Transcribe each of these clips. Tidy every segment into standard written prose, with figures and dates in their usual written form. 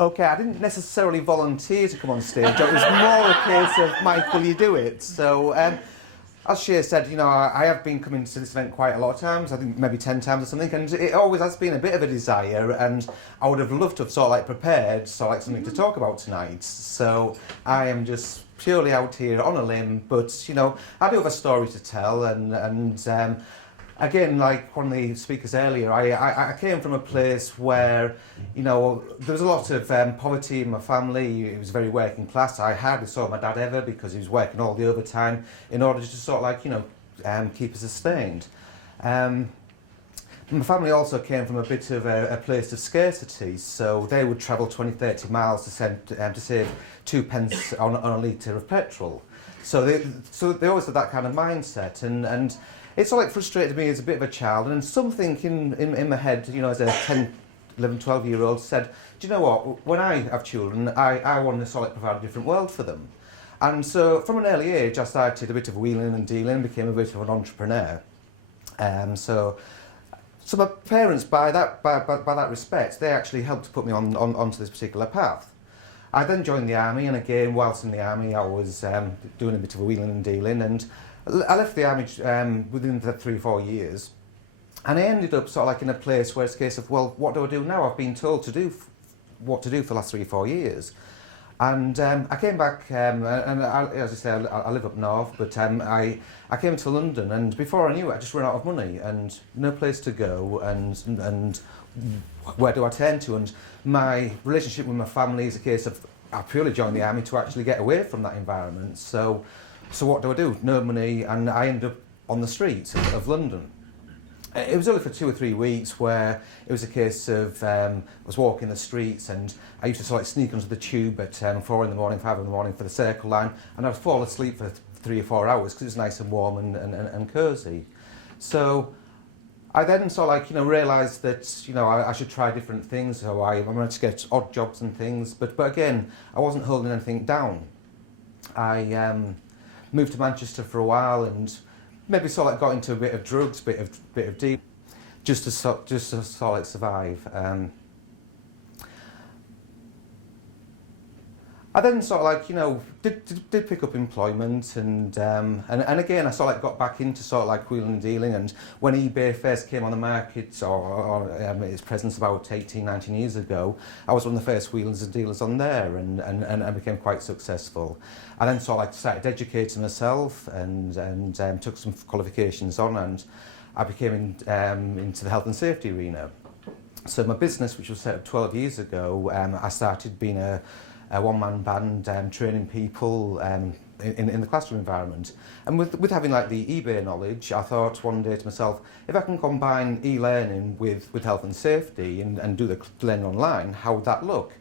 Okay, I didn't necessarily volunteer to come on stage. It was more a case of, Mike, will you do it? So, as Shea said, you know, I have been coming to this event quite a lot of times, I think maybe 10 times or something, and it always has been a bit of a desire, and I would have loved to have sort of like prepared something to talk about tonight. So I am just purely out here on a limb, but, you know, I do have a story to tell, and again, like one of the speakers earlier, I came from a place where, you know, there was a lot of poverty in my family. It was very working class. I hardly saw my dad ever because he was working all the overtime in order to sort of like, you know, keep us sustained. My family also came from a bit of a place of scarcity, so they would travel 20, 30 miles to save 2 pence on a litre of petrol. So they always had that kind of mindset, and it's all like frustrated me as a bit of a child, and something in my head, you know, as a 10, 11, 12-year-old said, do you know what, when I have children, I want to sort of like provide a different world for them. And so from an early age, I started a bit of wheeling and dealing, became a bit of an entrepreneur. So my parents, by that respect, they actually helped to put me onto this particular path. I then joined the army, and again, whilst in the army, I was doing a bit of a wheeling and dealing, and I left the army within the 3 or 4 years, and I ended up sort of like in a place where it's a case of, well, what do I do now? I've been told to do what to do for the last 3 or 4 years. And I came back, and as I say, I live up north, but I came to London, and before I knew it, I just ran out of money and no place to go, and where do I turn to? And my relationship with my family is a case of, I purely joined the army to actually get away from that environment. So what do? No money, and I ended up on the streets of London. It was only for 2 or 3 weeks where it was a case of I was walking the streets, and I used to sort of sneak onto the tube at 4 in the morning, 5 in the morning for the Circle line, and I would fall asleep for 3 or 4 hours because it was nice and warm and cosy. So I then sort of like, you know, realised that, you know, I should try different things. So I managed to get odd jobs and things, but again, I wasn't holding anything down. I moved to Manchester for a while, and maybe sort of like got into a bit of drugs, bit of deep, just to sort of like survive. I then sort of like, you know, did pick up employment, and again I sort of like got back into sort of like wheeling and dealing. And when eBay first came on the market, or its presence about 18, 19 years ago, I was one of the first wheelers and dealers on there, and I became quite successful. I then sort of like started educating myself, and took some qualifications on, and I became into the health and safety arena. So my business, which was set up 12 years ago, I started being a one-man band, training people in the classroom environment. And with having like the eBay knowledge, I thought one day to myself, if I can combine e-learning with health and safety and do the learning online, how would that look?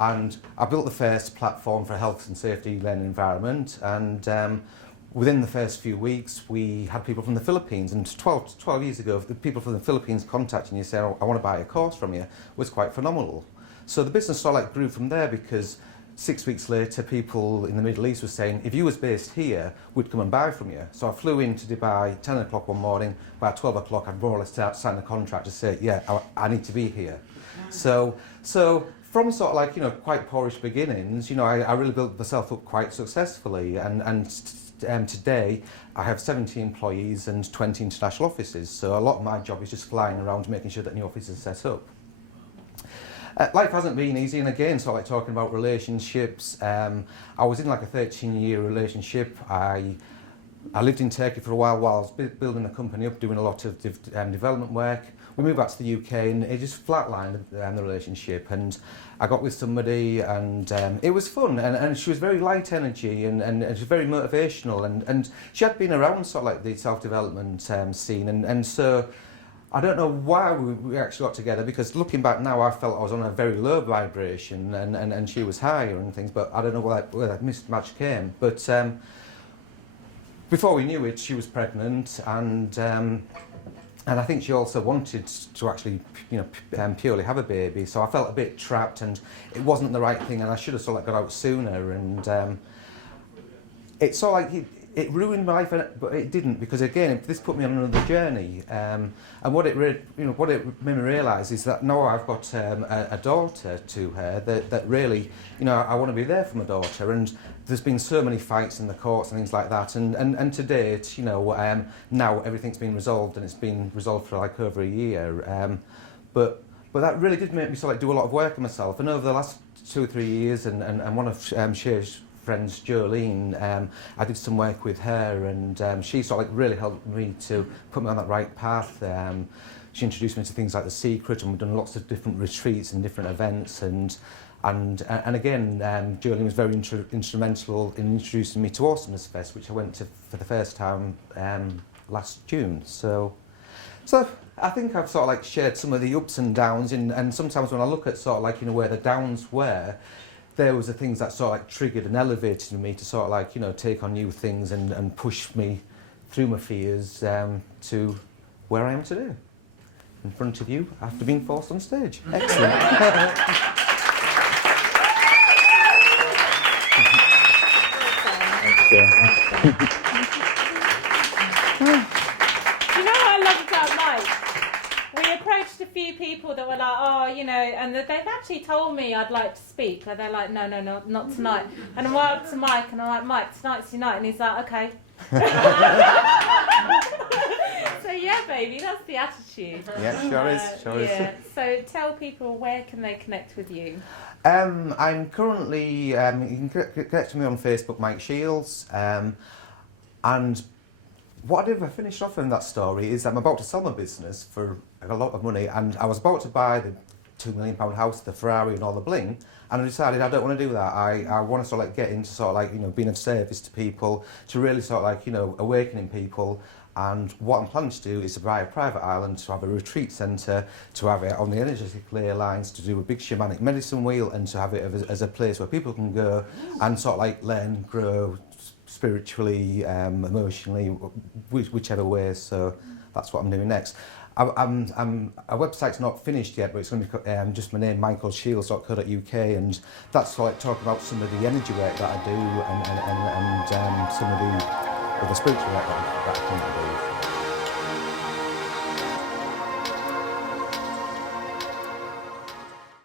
And I built the first platform for a health and safety learning environment, and within the first few weeks we had people from the Philippines, and 12 years ago, the people from the Philippines contacting you saying, I want to buy a course from you, was quite phenomenal. So the business sort of like grew from there, because 6 weeks later, people in the Middle East were saying, if you was based here, we'd come and buy from you. So I flew into Dubai 10 o'clock one morning. By 12 o'clock, I'd more or less signed a contract to say, yeah, I need to be here. So from sort of like, you know, quite poorish beginnings, you know, I really built myself up quite successfully. And today, I have 70 employees and 20 international offices. So a lot of my job is just flying around, making sure that new offices are set up. Life hasn't been easy, and again, sort of like talking about relationships, I was in like a 13-year relationship. I lived in Turkey for a while I was building the company up, doing a lot of development work. We moved back to the UK, and it just flatlined the relationship, and I got with somebody, and it was fun, and she was very light energy, and she was very motivational, and she had been around sort of like the self-development scene, and so I don't know why we actually got together, because looking back now, I felt I was on a very low vibration, and she was higher and things, but I don't know where that mismatch came. But before we knew it, she was pregnant, and I think she also wanted to actually, you know, purely have a baby. So I felt a bit trapped, and it wasn't the right thing, and I should have sort of got out sooner. And it's sort of like it ruined my life, but it didn't, because again, this put me on another journey. And what it made me realise is that now I've got a daughter to her that really, I want to be there for my daughter. And there's been so many fights in the courts and things like that. And to date, now everything's been resolved, and it's been resolved for like over a year. But that really did make me sort of do a lot of work on myself. And over the last 2 or 3 years, and one of Shay's friends, Jolene, I did some work with her, and she sort of like really helped me to put me on that right path. She introduced me to things like The Secret, and we've done lots of different retreats and different events, and again, Jolene was very instrumental in introducing me to Awesomeness Fest, which I went to for the first time last June. So I think I've sort of like shared some of the ups and downs, and sometimes when I look at sort of like where the downs were, there was the things that sort of like triggered and elevated me to sort of like take on new things and push me through my fears to where I am today, in front of you after being forced on stage. Excellent. Thank you. You know what I love about Mike? We approached a few people that were like, and they've actually told me I'd like to speak. And they're like, no, not tonight. And I went up to Mike and I'm like, Mike, tonight's your night. And he's like, okay. So yeah, baby, that's the attitude. Yeah, sure is. Yeah. So tell people, where can they connect with you? I'm currently, you can connect to me on Facebook, Mike Shields, and what I did, I finished off in that story, is I'm about to sell my business for a lot of money, and I was about to buy the £2 million house, the Ferrari and all the bling, and I decided I don't want to do that. I want to sort of like get into sort of like, being of service to people, to really sort of like, awakening people. And what I'm planning to do is to buy a private island, to have a retreat centre, to have it on the energetic layer lines, to do a big shamanic medicine wheel, and to have it as a place where people can go and sort of like learn, grow spiritually, emotionally, whichever way. So that's what I'm doing next. Our website's not finished yet, but it's going to be just my name, michaelshields.co.uk, and that's like talking about some of the energy work that I do and some of the spiritual work that I currently do.